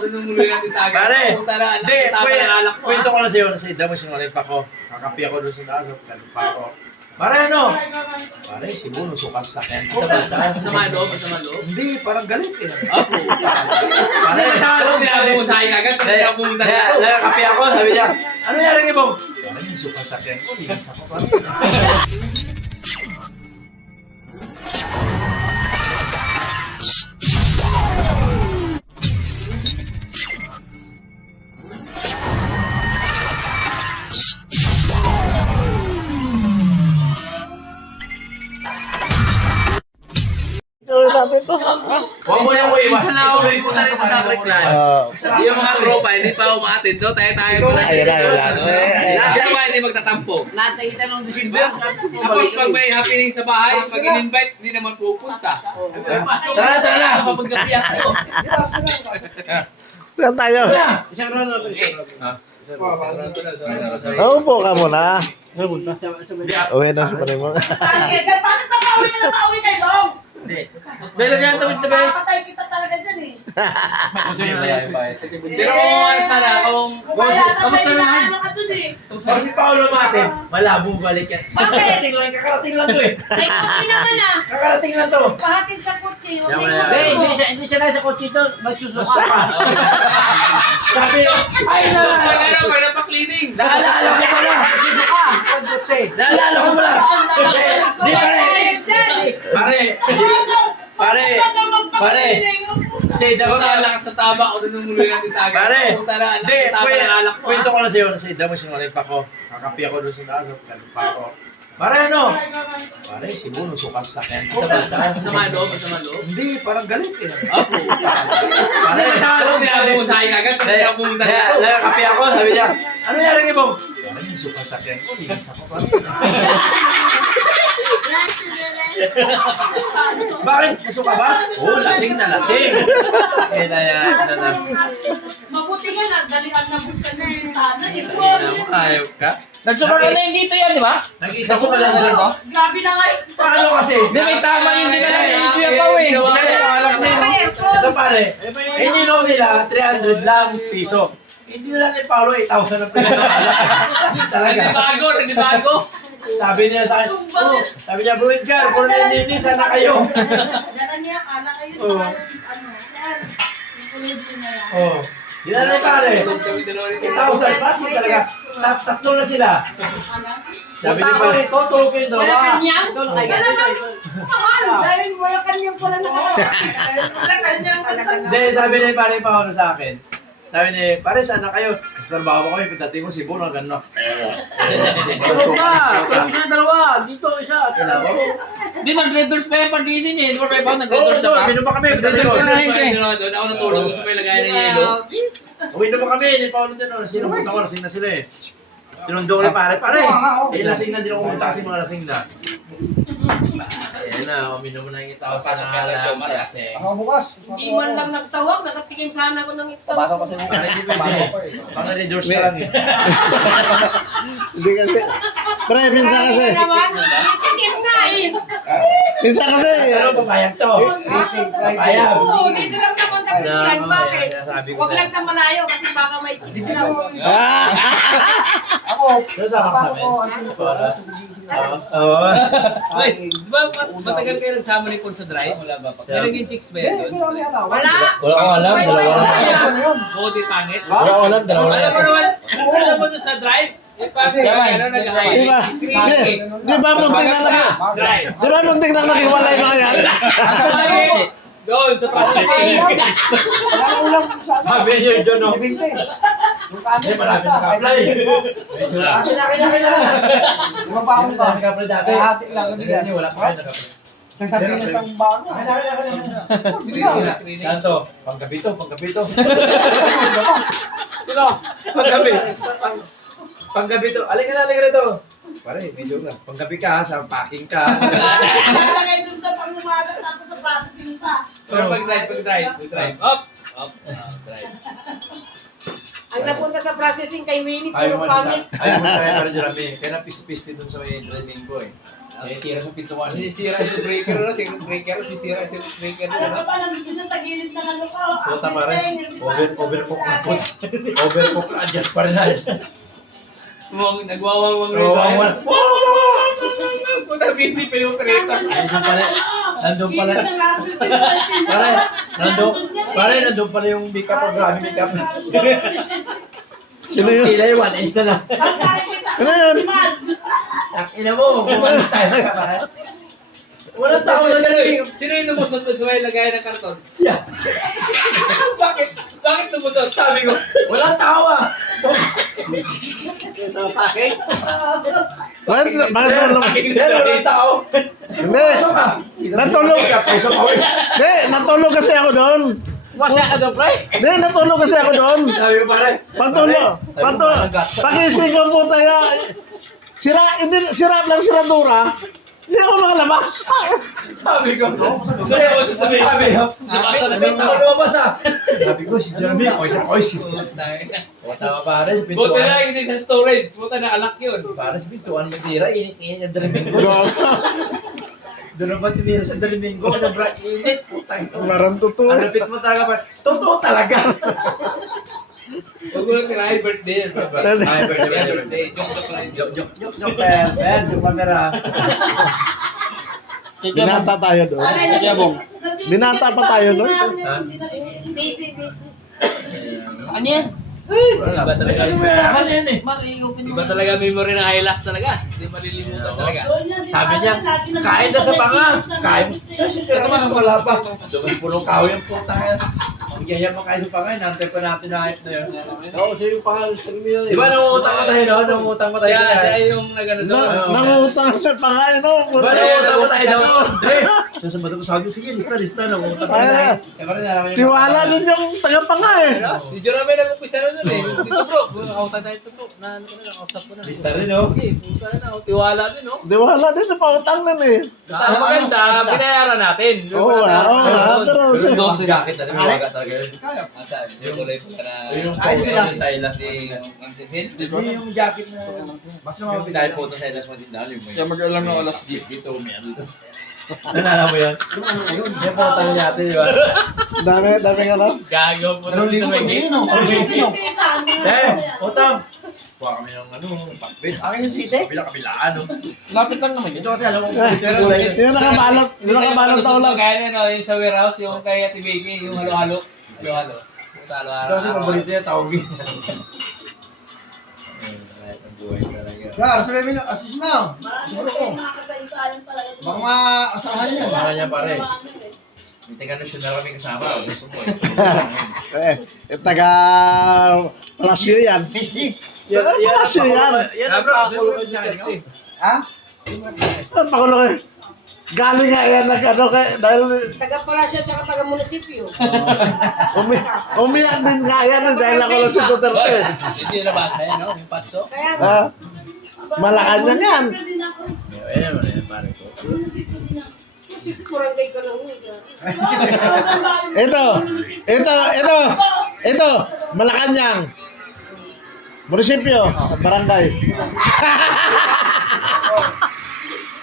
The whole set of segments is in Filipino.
Pare, hindi, kwento ko lang sa'yo, kasi damo sinungaling pa ko. Kakapi ako doon sa taas, ganun pa ako. Pare, ano? Pare, si Buno, sukas sa akin. Masama loob? Hindi, parang galit eh. Opo. Pare, Ano sinabi mo sa akin agad? Hindi ako pumunta dito. Nakakapi ako, sabi niya, ano nangyari kay Bong? Pare, yung sukas sa akin ko, linis ako pare. Natin to. Huwag mo yung iwas. Minsan na ako pumunta dito sa Aklan. Yung mga tropa, hindi pa umaatid. Do, tayo-tayo ko lang. Ayun na. Lahat ba hindi magtatampo? Nakita nung December. Tapos pag may happening sa bahay, pag in-invite, hindi naman pupunta. Tara! Kapag-gabi ako. Saan tayo? Isang round na Upo ka muna. Uwi na si Parimon. Bakit pa pauwi kayo, Long? Belo yan, tabi-tabi. Papatay kita talaga dyan eh. Pero kung sana, kung... Kamusta naman? Ano ka dun eh? Pero si Paolo Mate, malabo balik yan. Bakit? Kakarating lang to eh. May kutsi naman ah. Kakarating lang to. Pahatid sa kutsi. Huwag Yaman may na. kutsi. Hindi siya na sa kotse ito. Magsusuka. Sabi nyo, ay Ano, para pa-cleaning. naalala ko pala. Magsusuka. Kotse. Naalala ko pala. Di pare. Say, dapat Wala ka sa taba o nung muli natin taga. Pare, Hindi, kwento ko lang sa'yo, kasi damo sinungaling pa ko. Kakapi ako doon sa taas, ganun pa ako. Pare, ano? Pare, si Buno, sukas sa akin. Masama loob? Hindi, parang galit eh. Opo. Pare, Ano sinabi mo sa akin agad? Hindi ako pumunta dito. nakakapi ako, sabi niya, ano nangyari kay Bong? Pare, yung sukas sa akin ko, linis ako pare. Bakit? Nasuka ba? Oo, lasing na lasing. Mabuti nga nagdalihan na buksan na yung tanay. Ayaw ka? Nagsuka ka na yun dito yan, di ba? Nakita ko pala na dito? Grabe na nga yun. Paano kasi? Hindi, may tama yung dinala ni Kuya Pao eh. Alam mo yun. Ito pare, ininom nila 300 lang piso. Hindi nila ni Paolo 8,000 ang piso. Kasi talaga. Hindi bago. Sabi niya sa akin, sabi niya, Bro Edgar, kung nalilinisan na kayo. Dala niya, kala kayo sa ano, sir. Ikulibre na yan. Oh. Ginala ni pare. 8,000 kasi talaga. Sakto na sila. Sabi ni Punta ako pare, rito, tulog kayo dalawa. Wala kanyang? Ito, Wala nakikita naman. ko. Mahal. Dahil wala kanyang pala na. Wala kanyang. hindi, sabi ni pare Paolo sa akin. Sabi ni, pare, saan na kayo? Sa trabaho ko kami, pagdating mo si Buno, hanggang no. Tulog ka. Tulog sila dalawa. Dito, isa. Hindi, nag-letters pa yan pang-gising eh. Di ba Kuya Pao, nag-letters na ba? Minom pa kami. Nag-letters pa na yun siya eh. Doon ako natulog gusto may lagay ng yelo. Uminom pa kami, ni Paolo din. Sinumunta ko, lasing na sila eh. Sinundo ko ni pare, eh, lasing na, di ako pumunta kasi mga lasing na. Ayan na, uminom mo na yung itaw sa nalang kasi. Hindi man lang nagtawag. Nakatingin sana ako ng ito. Pare, hindi pwede. Baka ni George ka lang eh. Hindi kasi. Pre, minsan kasi. Tikim nga eh. Minsan kasi. Pero papayag to. Papayag. Oo, dito lang naman sa Pilipinas. Bakit? Sabi ko Huwag lang sa malayo kasi baka may chicks na. Ano sama ka sa amin? Oo. Wait, di ba matagal kayo nagsama ni Paul sa drive? Wala ba? May naging chicks ba yun doon? Wala. Wala akong alam, dalawa lang. Buti pangit. Wala akong alam, dalawa Alam mo lang. naman, alam mo doon sa drive? Yung pag nag-high. Di ba? Di ba muntik na lagi? Drive. Di ba muntik na nakiwalay mga yan? Doon sa processing. Sabi niyo yun, no? Hindi, marami naka-apply. Medyo lang. Mabaho ka. Naka-apply dati. Hati lang. Hindi, wala pa rin naka-apply. Sasabihin niya sa bago. Saan to? Panggabi to, panggabi to. Sino? Panggabi. Panggabi to. Alin ka na to. Pare, medyo na. Panggabi ka, sa packing ka. Lalagay dun sa pangumaga tapos sa processing pa. Pero pag-drive. Up. Drive. Ang napunta sa processing kay Winnie, Ayaw puro mo pangit. sila. Ayaw mo tayo para Jeremy. Kaya napis-pisti dun sa may driving ko eh. Eh, tira sa pintuan. Sisira yung breaker na, circuit breaker, sisira yung circuit breaker Alam na. ka pa, nandito na sa gilid ng ano ko. Puta pa rin. Overcook na po. Overcook na. Adjust pa rin na. Nagwawang rin Wawawang. tayo. Puta, busy pa yung operator. Nandun pala. Nandun pala. Nandun pala yung makeup programming makeup. Sino yun? Kilay, 1 inch na lang. Ano yun? Ina mo, bumalik tayo. Walang tao na ganun. Sino yung lumusot doon sa may lagay ng karton? Siya. Bakit lumusot? Sabi ko, walang tawa. Bakit natulog? Yan, walang tao. Hindi. Natulog. Hindi, natulog kasi ako doon. Wasa ka daw, pre. Hindi, natulog kasi ako doon. Sabi ko, pare. Pantulog. Pagising ko po tayo. Sira lang siradura. Hindi ako makalabas. Sabi ko, sabi ko, lumabas ah. Sabi ko, si Jeremy, ois. O, tama pare, sa Buti pintuan. na hindi sa storage. Buti na alak yun. Para sa pintuan, matira, init-init ang daliming ko. Doon ba tinira sa daliming ko? Sobrang init, putang. Parang totoo. Ang lupit mo talaga ba? Totoo talaga. Huwag mo lang tira, birthday. Ay, birthday. Joke yan, yung camera. Binata tayo doon. Jabong. Binata pa tayo doon. Busy. Saan yan? Iba talaga yung Ano yan eh? Iba talaga memory ng Highlas talaga. Hindi malilimutan talaga. Sabi niya, kain na sa panga. Kain. Siya naman wala pa. Doon pulong kahoy yung putang yan. Ang ganyan pa kain sa panga, nantay pa natin na hype na yun. Oo, siya yung pangalan sa Rimil. Di ba nangungutang pa tayo doon? Nangungutang pa tayo doon. Siya yung nagano doon. Nangutang sa pangain, no? Di ba nangungutang pa tayo doon? Susunod ko sabi, sige, lista. Nangungutang pa tayo. Tiwala din yung tagapanga eh. Si Jerome lang umpisa na nun eh. Dito bro, kautan tayo ito bro. Nakausap ko na. Lista rin, no? Okay, puta na. Tiwala din no. Tiwala din sa pautang nun eh. Ang maganda, binayaran natin. Oo nga, pero Yung jacket na rin, mawaga talaga yun. Yung kulay po na. Yung photo sa Elas Yung yung jacket na. Mas naman pinahit photo sa Elas mo din dahil yung Siya mag-alam ng alas 10. Dito, may ano dito. Nalala mo yan? Yung photo niya natin, di ba? dami ka lang. gago po na dito may game. Utang! Kuha kami ng ano, bakbit. Akin yung sisi? Kabilaan, no? Lapit lang naman yun. Ito kasi alam mo kung ito yung kulay. Yung nakabalot na ulam. Kaya na yung sa warehouse, yung kay Ate Vicky, yung halo-halo. Halo-halo. Puta, halo-halo. Ito kasi paborito niya, tawagin. Ang buhay talaga. Sabi mo, asus na. Baka maasahan yan. Baka niya pare. May taga-national kami kasama. Gusto mo eh. Taga Palasyo yan. Taga Palasyo yan. Yan ang pakulo ka dyan. Ha? Pakulo kayo. Galing nga yan dahil Taga-Palasyo at taga-munisipyo. umiyak din nga yan dahil ako lang si Duterte. Hindi na nabasa yan, no? Yung patso. Kaya Ha? Malacanang yan. Ayan naman yan, pare ko. Kurangay ka lang. Ito, Malacanang. Munisipyo, barangay.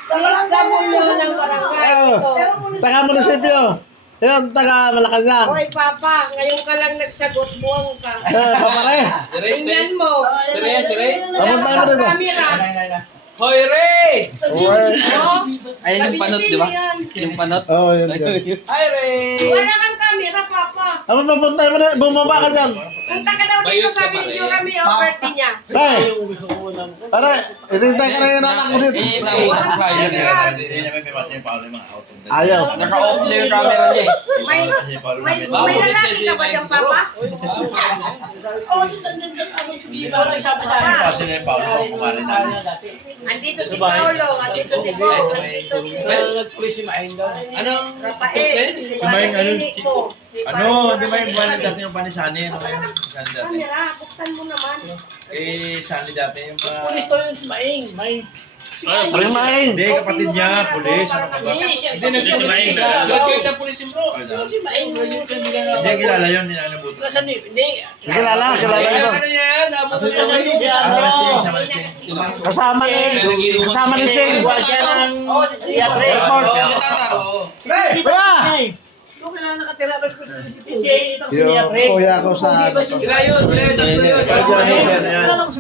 CSW ng barangay ito. Taga munisipyo. Yun, taga Malacanang. Hoy, Papa, ngayon ka lang nagsagot, buwang ka. Papare. Si Ray, Tingnan mo. Si Ray, si Ray. Papunta mo dito. Camera. Hoy, Ray! Oh, Ayun yung panot, di ba? yan. Yung panot. Oo, yun. Hi, Ray! Wala kang camera, Papa. Ano papunta mo na? Bumaba ka dyan. Punta ka daw dito, sabi ni Yorami, birthday niya. Hey! Pare, inintay ka na yung anak mo dito. Eh, nauutak sa iyo. Hindi naman may masa yung Paolo yung mga out. Ayaw. Naka-off na yung camera niya eh. May lalaki ka ba dyan, Papa? Kasi na yung Paolo pang kumari namin. Andito si Paolo, andito si Bo, andito si Nag-pulis si Maeng daw. Anong Rafael, si Maing, ano, Nico, si Ano, di ba yung buwan dati yung panisani? Ano kayo? Sani dati? Camera, buksan mo naman. Eh, sani dati yung mga... Pulis to yun si Maeng. Paring Maing. Hindi, kapatid niya, pulis, ano ka ba? Hindi na siya pulis. Graduate na pulis yung bro. Si Maing. Hindi, kilala yun, ninanabuto. Kilala ito. Ano yan? Nabot na siya. Sama ni Cheng. Kasama ni Cheng. Oo, Kuya! Yung kuya ko sa ano to. Sila yun, tatlo yun.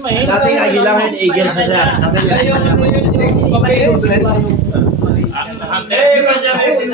Dating agilangan, eagle sa siya. Sila yun, yung papel. Eh, kanya kasi